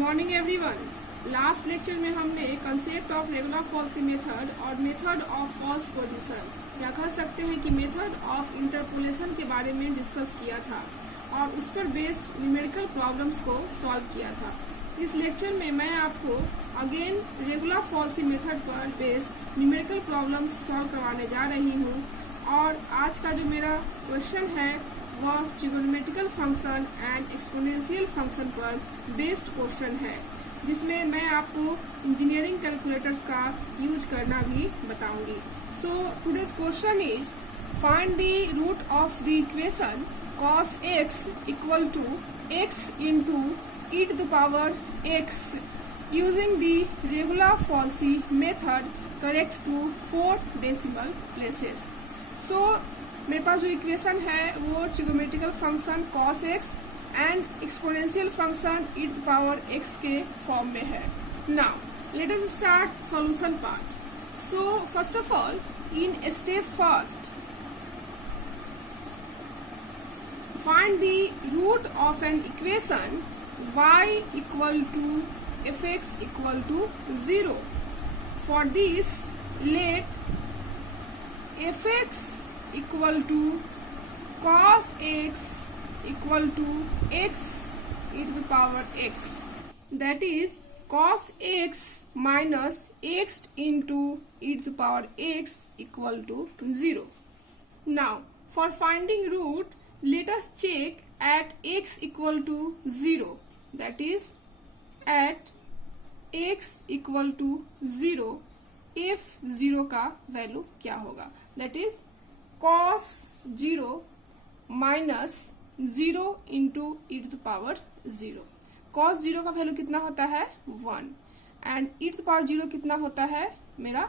Morning everyone. Last lecture में हमने concept of regular falsi method और मेथड ऑफ फॉल्स पोजीशन या कह सकते हैं कि मेथड ऑफ इंटरपोलेशन के बारे में डिस्कस किया था और उस पर बेस्ड न्यूमेरिकल प्रॉब्लम्स को सॉल्व किया था। इस लेक्चर में मैं आपको अगेन रेगुलर फॉल्सी मेथड पर बेस्ड न्यूमेरिकल प्रॉब्लम्स सॉल्व करवाने जा रही हूँ और आज का जो मेरा क्वेश्चन है वह trigonometrical function and exponential function पर बेस्ड क्वेश्चन है, जिसमें मैं आपको इंजीनियरिंग कैलकुलेटर्स का यूज करना भी बताऊंगी। So today's question is find the root of the equation cos x equal to x into e to the power x using the regular Falsy method correct to 4 decimal places। So मेरे पास जो equation है वो trigonometrical function cos x and exponential function e to the power x के form में है। Now let us start solution part. So first of all in step first find the root of an equation y equal to fx equal to 0. For this, let fx equal to cos x equal to x e to the power x. That is cos x minus x into e to the power x equal to 0. Now, for finding root, let us check at x equal to 0, that is at x equal to 0 f 0 का value क्या होगा, that is cos 0 minus 0 into e to the power 0। cos 0 का value कितना होता है 1 and e to the power 0 कितना होता है मेरा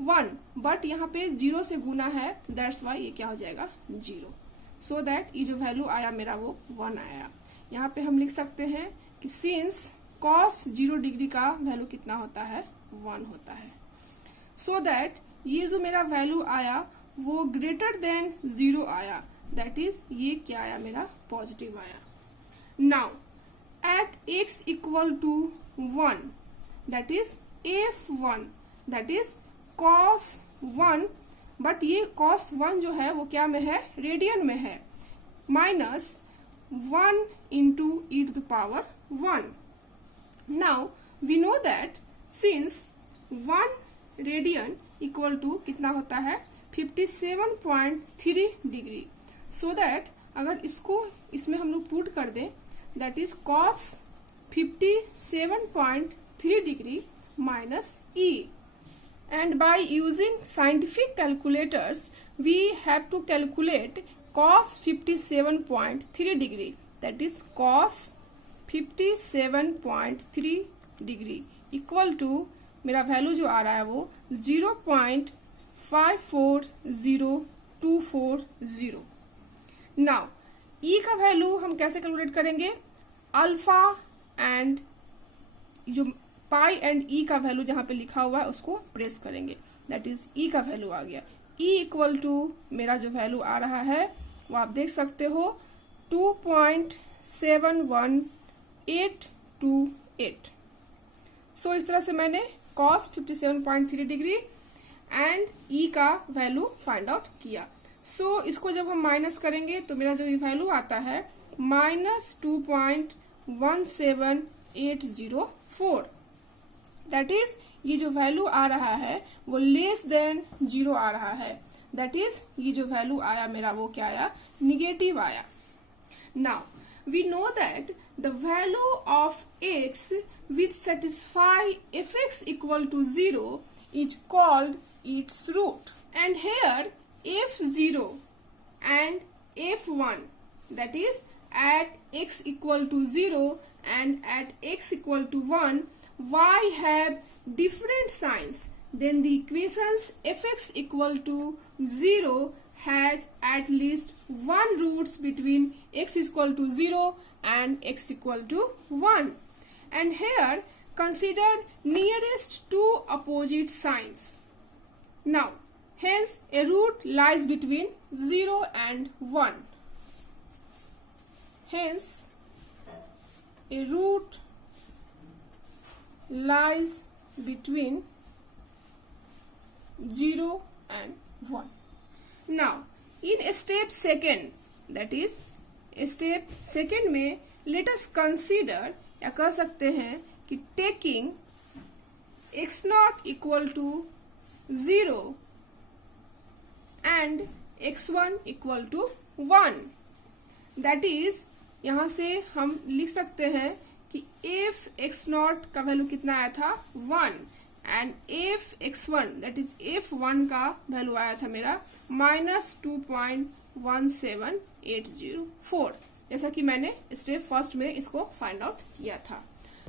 1, बट यहाँ पे 0 से गुना है, दैट्स वाई ये क्या हो जाएगा 0। सो दैट ये जो वैल्यू आया मेरा वो 1 आया। यहाँ पे हम लिख सकते हैं कि सिंस cos 0 डिग्री का वैल्यू कितना होता है 1 होता है, सो दैट ये जो मेरा वैल्यू आया वो ग्रेटर देन 0 आया, दैट इज ये क्या आया मेरा पॉजिटिव आया। Now at x equal to 1, that is f1, that is cos 1, but ये cos 1 जो है वो क्या में है रेडियन में है, minus 1 into e to the power 1। Now we know that since 1 radian equal to कितना होता है 57.3 डिग्री, सो दैट अगर इसको इसमें हम लोग पुट कर दें that is cos 57.3 degree minus E. And by using scientific calculators, we have to calculate cos 57.3 degree, that is cos 57.3 degree equal to मेरा वैल्यू जो आ रहा है वो 0.540240। नाउ ई का वैल्यू हम कैसे कैलकुलेट करेंगे, अल्फा एंड जो पाई एंड ई का वैल्यू जहां पे लिखा हुआ है उसको प्रेस करेंगे, दैट इज ई का वैल्यू आ गया। ई इक्वल टू मेरा जो वैल्यू आ रहा है वो आप देख सकते हो 2.71828। सो इस तरह से मैंने cos 57.3 डिग्री एंड ई का वैल्यू फाइंड आउट किया। सो इसको जब हम माइनस करेंगे तो मेरा जो वैल्यू आता है -2.17804, दैट इज ये जो वैल्यू आ रहा है वो लेस देन 0 आ रहा है, दैट इज ये जो वैल्यू आया मेरा वो क्या आया निगेटिव आया। Now we know that the value of x which satisfy fx equal to 0 is called its root, and here f0 and f1, that is at x equal to 0 and at x equal to 1, y have different signs, then the equations fx equal to 0 has at least one roots between x equal to 0 and x equal to 1. And here consider nearest two opposite signs. Now hence a root lies between 0 and 1. Hence a root lies between 0 and 1. Now in step second, that is step second में let us consider, या कह सकते हैं कि taking x naught equal to 0 and x1 equal to 1. that is यहाँ से हम लिख सकते हैं कि f x naught का वैल्यू कितना आया था 1 and f x1 that is f1 का वैल्यू आया था मेरा -2.17804, जैसा कि मैंने स्टेप फर्स्ट में इसको फाइंड आउट किया था.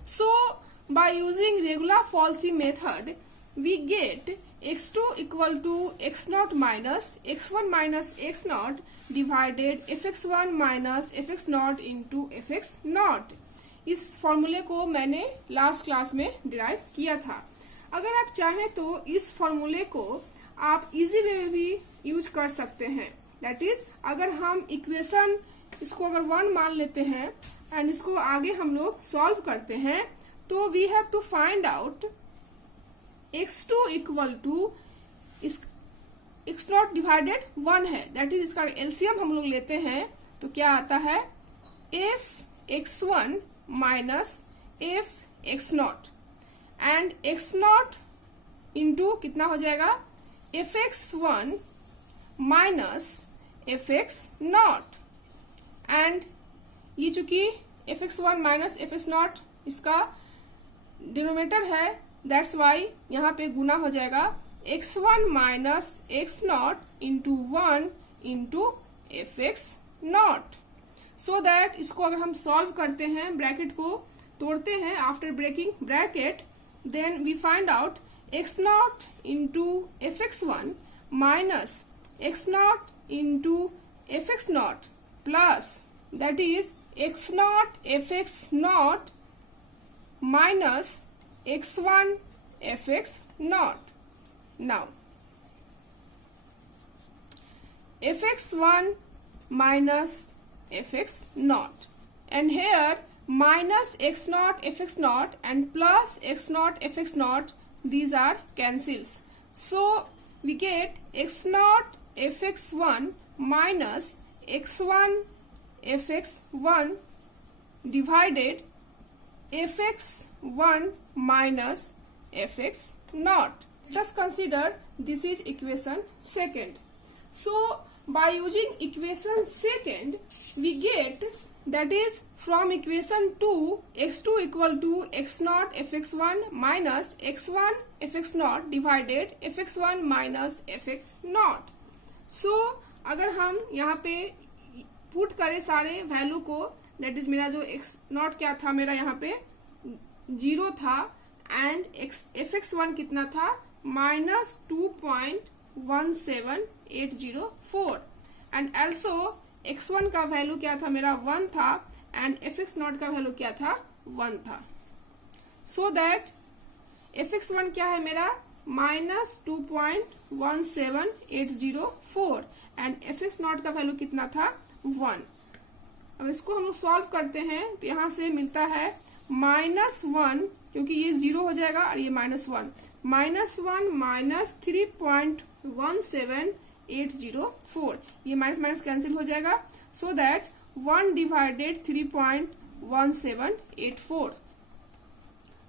So by using regular falsi method we get x2 equal to x0 minus x1 minus x0 divided fx1 minus fx0 into fx0. इस फॉर्मूले को मैंने लास्ट क्लास में डिराइव किया था. अगर आप चाहें तो इस फॉर्मूले को आप इजी वे में भी यूज कर सकते हैं. दैट इज अगर हम इक्वेशन इसको अगर 1 मान लेते हैं एंड इसको आगे हम लोग सॉल्व करते हैं तो we have to find out x2 equal to x0 divided 1 है. दैट इज इसका एलसीएम हम लोग लेते हैं तो क्या आता है f x1 minus f x0 and x0 into कितना हो जाएगा fx1 माइनस fx0 एंड ये चूंकि fx1 माइनस fx0 इसका डिनोमिनेटर है, दैट्स वाई यहाँ पे गुना हो जाएगा x1 minus x0 into 1 into fx0. So that इसको अगर हम सॉल्व करते हैं, ब्रैकेट को तोड़ते हैं after breaking bracket, then we find out x0 into fx1 minus x0 into fx0 plus that is x0 fx0 minus x1 fx0. Now fx1 minus fx0 and here minus x0 fx0 and plus x0 fx0, these are cancels. So we get x0 fx1 minus x1 fx1 divided fx1 minus fx0. Let us consider this is equation second. So by using equation second we get, that is from equation 2 x2 equal to x0 fx1 minus x1 fx0 divided fx1 minus fx0. So अगर हम यहाँ पे put करें सारे value को, that is मेरा जो x0 क्या था, मेरा यहाँ पे 0 था एंड fx1 कितना था -2.17804 एंड ऑल्सो x1 का वैल्यू क्या था मेरा 1 था एंड fx0 का वैल्यू क्या था 1 था. सो दैट fx1 क्या है मेरा -2.17804 एंड fx0 का वैल्यू कितना था 1. अब इसको हम लोग सॉल्व करते हैं तो यहाँ से मिलता है -1, क्योंकि ये 0 हो जाएगा और ये -1 माइनस 3.17804, ये माइनस माइनस कैंसिल हो जाएगा. So that 1 divided 3.1784,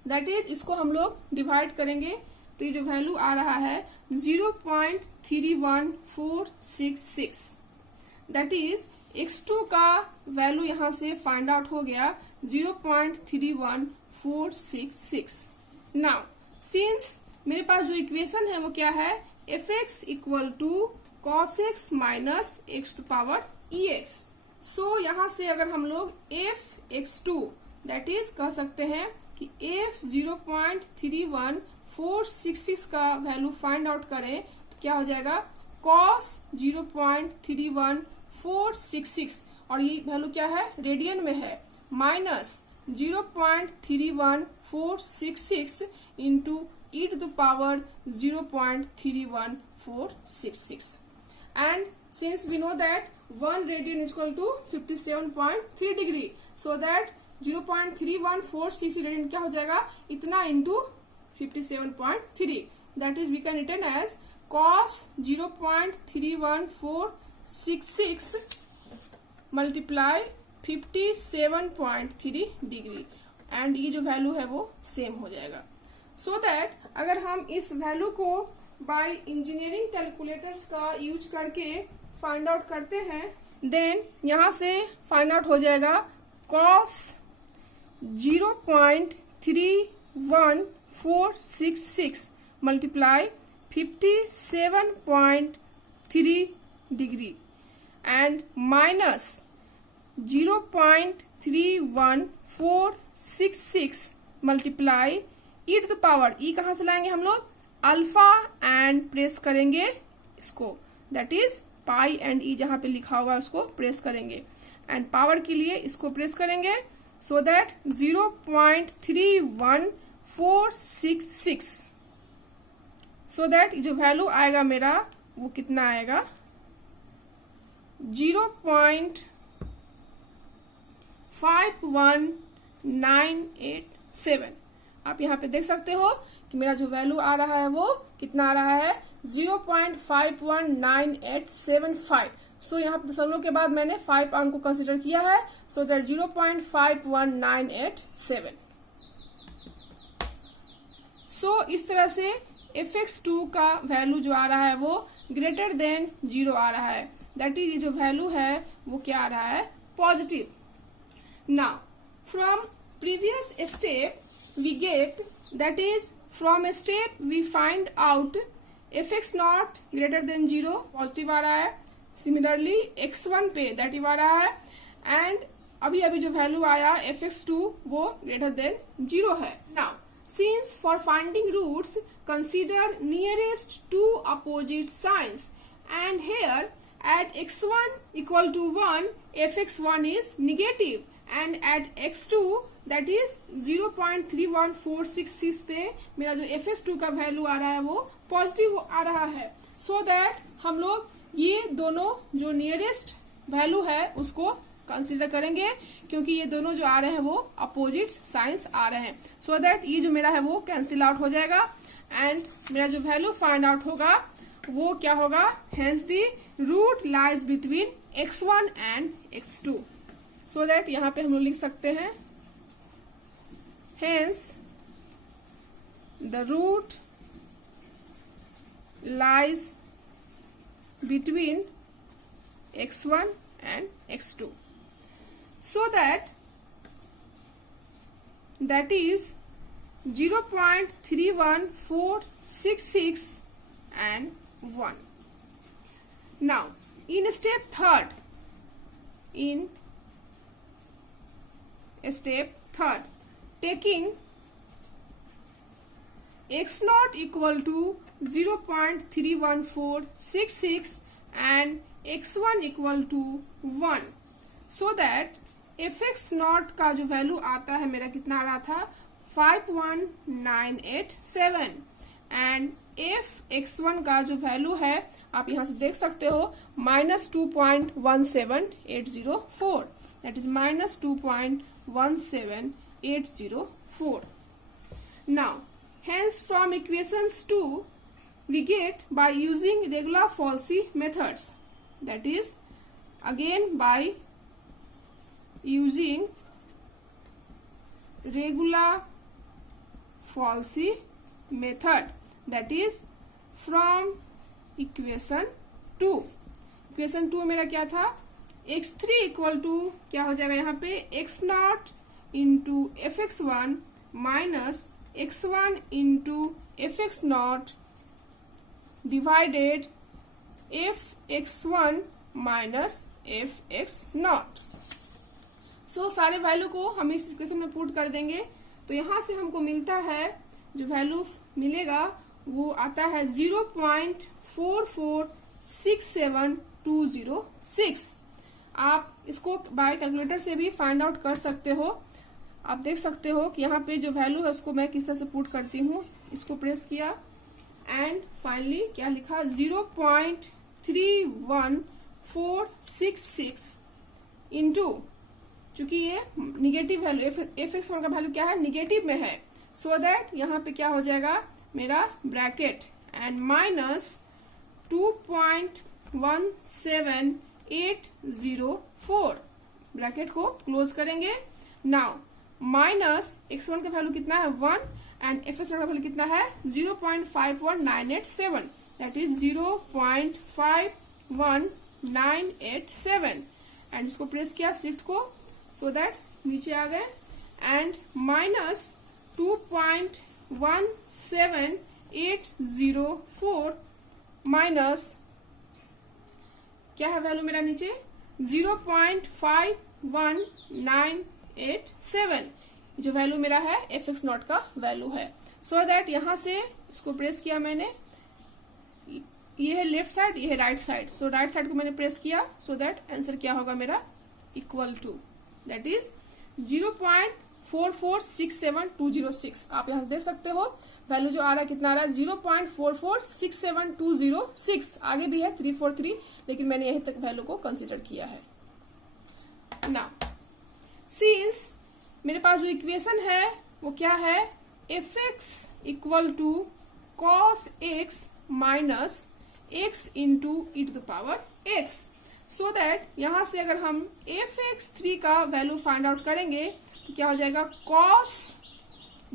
that is इसको हम लोग डिवाइड करेंगे तो ये जो वैल्यू आ रहा है 0.31466. दैट इज x2 का वैल्यू यहाँ से फाइंड आउट हो गया 0.31466. नाउ सिंस मेरे पास जो इक्वेशन है वो क्या है fx equal to cos x minus x to power ex. So यहाँ से अगर हम लोग f x2 दैट इज कह सकते हैं कि f 0.31466 का वैल्यू फाइंड आउट करें तो क्या हो जाएगा cos 0.31466 और ये वैल्यू क्या है रेडियन में है minus 0.31466 into e to the power 0.31466. And since we know that 1 radian is equal to 57.3 degree, so that 0.3146 radian क्या हो जाएगा, इतना into 57.3, that is we can return as cos 0.31466 multiply 57.3 degree, and ये जो value है वो same हो जाएगा. सो दैट अगर हम इस वैल्यू को बाय इंजीनियरिंग कैलकुलेटर्स का यूज करके फाइंड आउट करते हैं, देन यहां से फाइंड आउट हो जाएगा cos 0.31466 multiply 57.3 degree and minus 0.31466 multiply e to the power, e कहां से लाएंगे हम लोग, अल्फा, एंड प्रेस करेंगे इसको, दैट इज पाई एंड ई जहां पे लिखा होगा उसको प्रेस करेंगे, एंड पावर के लिए इसको प्रेस करेंगे, सो दैट 0.31466, सो दैट जो वैल्यू आएगा मेरा वो कितना आएगा, 0.51987. आप यहाँ पे देख सकते हो कि मेरा जो वैल्यू आ रहा है वो कितना आ रहा है, 0.51985. सो यहाँ पे दशमलव के बाद मैंने 5 अंक को कंसिडर किया है, सो दैट 0.51987. सो इस तरह से fx2 का वैल्यू जो आ रहा है वो ग्रेटर देन 0 आ रहा है, दैट इज ये जो वैल्यू है वो क्या आ रहा है, positive. Now from previous step we get, that is from a step we find out fx not greater than 0 positive आ रहा है, सिमिलरली x1 पे दैट आ रहा है, एंड अभी अभी जो वैल्यू आया fx2 वो ग्रेटर देन 0 है. Now since for finding roots consider nearest to opposite signs, and here at x1 equal to 1 fx1 is negative, and at x2 that is 0.31466 पे मेरा जो fx2 का वैल्यू आ रहा है वो पॉजिटिव आ रहा है. सो दैट हम लोग ये दोनों जो नियरेस्ट वैल्यू है उसको कंसीडर करेंगे, क्योंकि ये दोनों जो आ रहे हैं वो अपोजिट साइंस आ रहे हैं. सो दैट ये जो मेरा है वो कैंसिल आउट हो जाएगा, एंड मेरा जो वैल्यू फाइंड आउट होगा वो क्या होगा, hence the root lies between x1 and x2. So that यहाँ पे हम लोग लिख सकते हैं, hence the root lies between x1 and x2, so that is 0.31466 and 1. Now in step third, taking x naught equal to 0.31466 and x1 equal to 1, so that fx naught का जो value आता है मेरा कितना आ रहा था, 51987, एंड fx1 का जो वैल्यू है आप यहाँ से देख सकते हो -2.17804, that is -2.17804. Now, hence from equations 2 we get by using regular falsy methods, that is again by using regular falsy method, that is from equation 2. Equation 2 मेरा क्या था, x3 इक्वल टू क्या हो जाएगा यहाँ पे, x not into fx1 minus x1 into fx not divided fx1 minus fx not. So सारे value को हम इस इक्वेशन में पुट कर देंगे, तो यहाँ से हमको मिलता है जो वैल्यू मिलेगा वो आता है 0.4467206. आप इसको बाय कैलकुलेटर से भी फाइंड आउट कर सकते हो. आप देख सकते हो कि यहाँ पे जो वैल्यू है उसको मैं किस तरह से पुट करती हूँ, इसको प्रेस किया एंड फाइनली क्या लिखा, 0.31466 इंटू चूंकि ये निगेटिव वैल्यू fx1 का वैल्यू क्या है, निगेटिव में है, सो दैट यहाँ पे क्या हो जाएगा मेरा ब्रैकेट एंड माइनस 2.17804, ब्रैकेट को क्लोज करेंगे। नाउ माइनस x1 का वैल्यू कितना है 1 एंड fx1 का वैल्यू कितना है 0.51987, दैट इज 0.51987 एंड इसको प्रेस किया शिफ्ट को, सो दैट नीचे आ गए एंड माइनस 2.17804 माइनस क्या है वैल्यू मेरा नीचे 0.51987, जो वैल्यू मेरा है fx0 का वैल्यू है। सो दैट यहां से इसको प्रेस किया मैंने, ये है लेफ्ट साइड, ये है राइट साइड, सो राइट साइड को मैंने प्रेस किया, सो दैट आंसर क्या होगा मेरा इक्वल टू दैट इज 0.4467206। आप यहां देख सकते हो वैल्यू जो आ रहा है कितना आ रहा है 0.4467206, आगे भी है 343, लेकिन मैंने यही तक वैल्यू को कंसिडर किया है। नाउ सिंस मेरे पास जो इक्वेशन है वो क्या है, fx equal to cos x minus x into e to the power x, so that यहां से अगर हम fx3 का वैल्यू फाइंड आउट करेंगे तो क्या हो जाएगा cos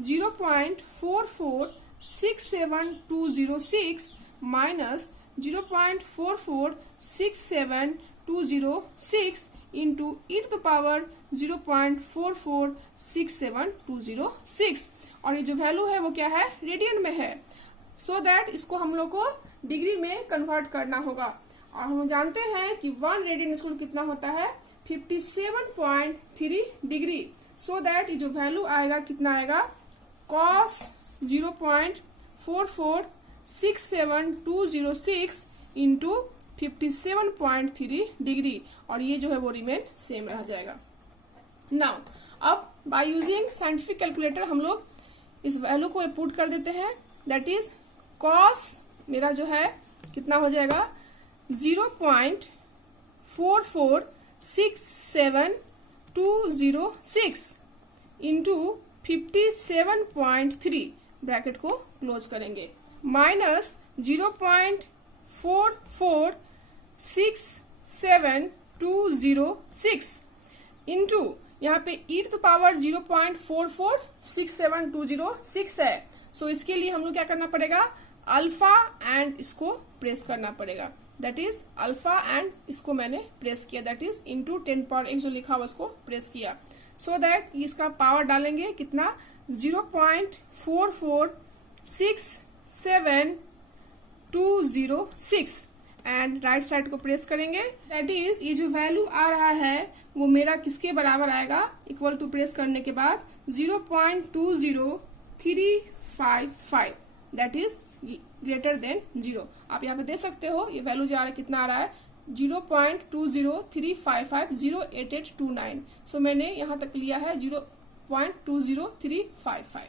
0.4467206 minus 0.4467206 into e to the power 0.4467206, और ये जो वैल्यू है वो क्या है रेडियन में है, सो दैट इसको हम लोग को डिग्री में कन्वर्ट करना होगा, और हम जानते हैं कि 1 रेडियन स्क्वायर कितना होता है 57.3 डिग्री, सो दैट ये जो वैल्यू आएगा कितना आएगा cos 0.4467206 इंटू 57.3 डिग्री, और ये जो है वो रिमेन सेम रह जाएगा। नाउ अब बाय यूजिंग साइंटिफिक कैलकुलेटर हम लोग इस वैल्यू को पुट कर देते हैं, दैट इज cos मेरा जो है कितना हो जाएगा 0.4467206 इंटू 57.3, ब्रैकेट को क्लोज करेंगे, माइनस 0.4467206 इंटू यहाँ पे e टू द पावर 0.4467206 है, सो इसके लिए हम लोग क्या करना पड़ेगा अल्फा एंड इसको प्रेस करना पड़ेगा, दैट इज अल्फा एंड इसको मैंने प्रेस किया, that is into 10 power x जो लिखा हुआ उसको प्रेस किया, सो दैट इसका पावर डालेंगे कितना 0.4467206 एंड राइट साइड को प्रेस करेंगे, दैट इज ये जो वैल्यू आ रहा है वो मेरा किसके बराबर आएगा, इक्वल टू प्रेस करने के बाद 0.20355, दैट इज ग्रेटर देन 0। आप यहाँ पे देख सकते हो ये वैल्यू जो आ रहा है कितना आ रहा है 0.20355088829, सो मैंने यहाँ तक लिया है 0.20355।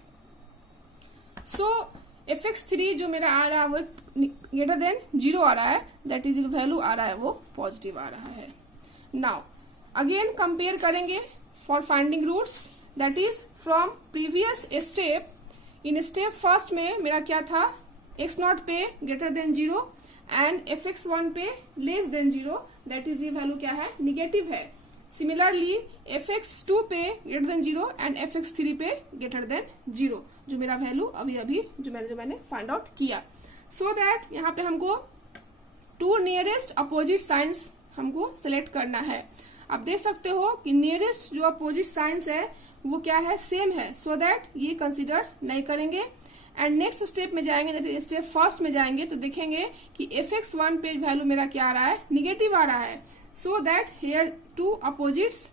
सो fx3 जो मेरा आ रहा है वो ग्रेटर देन 0 आ रहा है, दैट इज जो वैल्यू आ रहा है वो पॉजिटिव आ रहा है। नाउ अगेन कंपेयर करेंगे for finding roots, that is from previous step. In step first में मेरा क्या था x0 पे ग्रेटर देन 0 एंड fx1 पे लेस देन 0, दैट इज ये वैल्यू क्या है निगेटिव है। सिमिलरली fx2 पे ग्रेटर देन 0 एंड fx3 पे ग्रेटर देन 0, जो मेरा वैल्यू अभी जो मैंने फाइंड आउट किया, सो दैट यहाँ पे हमको 2 नियरेस्ट अपोजिट साइंस हमको सिलेक्ट करना है। आप देख सकते हो कि नियरेस्ट जो अपोजिट साइंस है वो क्या है सेम है, सो दैट ये कंसीडर नहीं करेंगे एंड नेक्स्ट स्टेप में जाएंगे, स्टेप फर्स्ट में जाएंगे तो देखेंगे कि fx1 पे वैल्यू मेरा क्या आ रहा है निगेटिव आ रहा है, so that here 2 opposites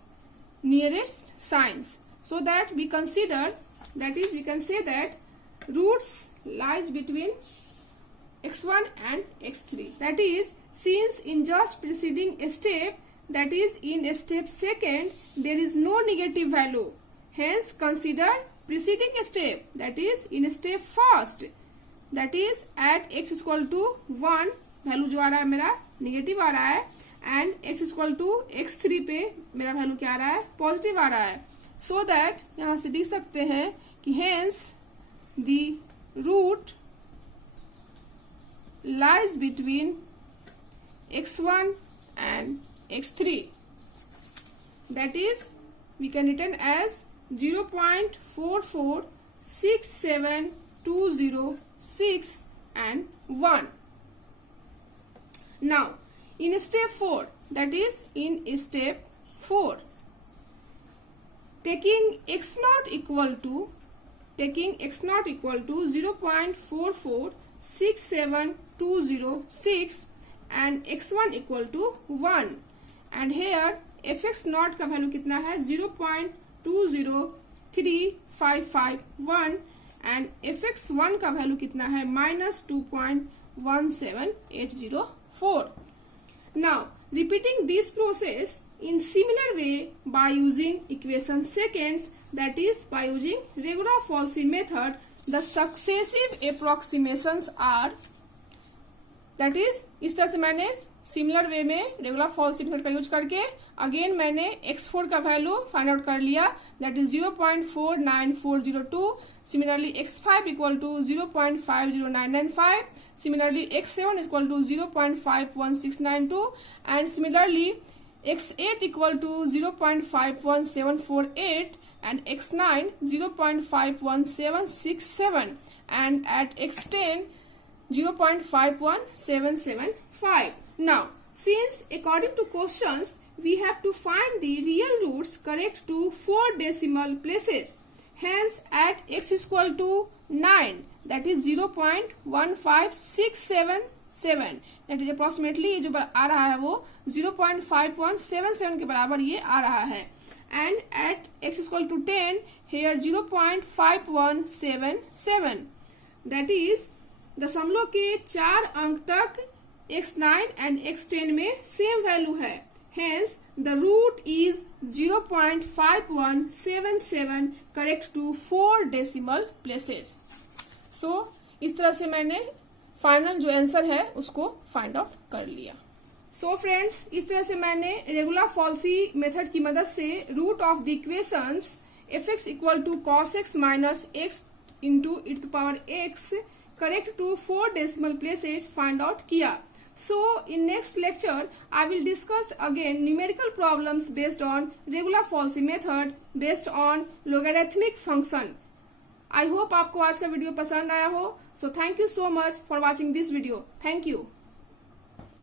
nearest signs, so that we consider that is we can say that roots lies between x1 and x3, that is since in just preceding step, that is in step second, there is no negative value, hence consider preceding step, that is in step first, that is at x equal to 1 value जो आ रहा है मेरा negative आ रहा है, and x equal to x3 पे मेरा value क्या आ रहा है, पॉजिटिव आ रहा है. सो दैट यहां से लिख सकते हैं कि hence the root lies between x1 and x3, that is we can written as 0.4467206 and 1. Now in step 4, that is in step 4, taking x naught equal to 0.4467206 and x1 equal to 1, and here fx naught का value कितना है, 0.203551 and fx1 का value कितना है, -2.17804. Now repeating this process in similar way by using equation seconds, that is by using Regula-Falsy method, the successive approximations are, that is इस तरह से मैंने सिमिलर वे में रेगुलर फॉल्सी मेथड का use करके अगेन मैंने x4 का value find out कर लिया, that is 0.49402. Similarly x5 equal to 0.50995. Similarly x7 equal to 0.51692 and similarly x8 equal to 0.51748 and x9 0.51767 and at x10 0.51775. Now since according to questions we have to find the real roots correct to 4 decimal places, hence at x equal to 9, that is 0.15677, that is approximately ये जो आ रहा है वो 0.5177 के बराबर ये आ रहा है, and at x equal to 10 here 0.5177, that is दशमलव के 4 अंक तक x9 and x10 में सेम वैल्यू है, hence the root is 0.5177 correct to 4 decimal places. So इस तरह से मैंने फाइनल जो आंसर है उसको फाइंड आउट कर लिया. सो फ्रेंड्स, इस तरह से मैंने रेगुलर फॉल्सी मेथड की मदद से root of the equations fx equal to cos x minus x into e to power x correct to 4 decimal places find out किया. So in next lecture I will discuss again numerical problems based on regular Falsy method based on logarithmic function. I hope आपको आज का video पसंद आया हो. So thank you so much for watching this video. Thank you.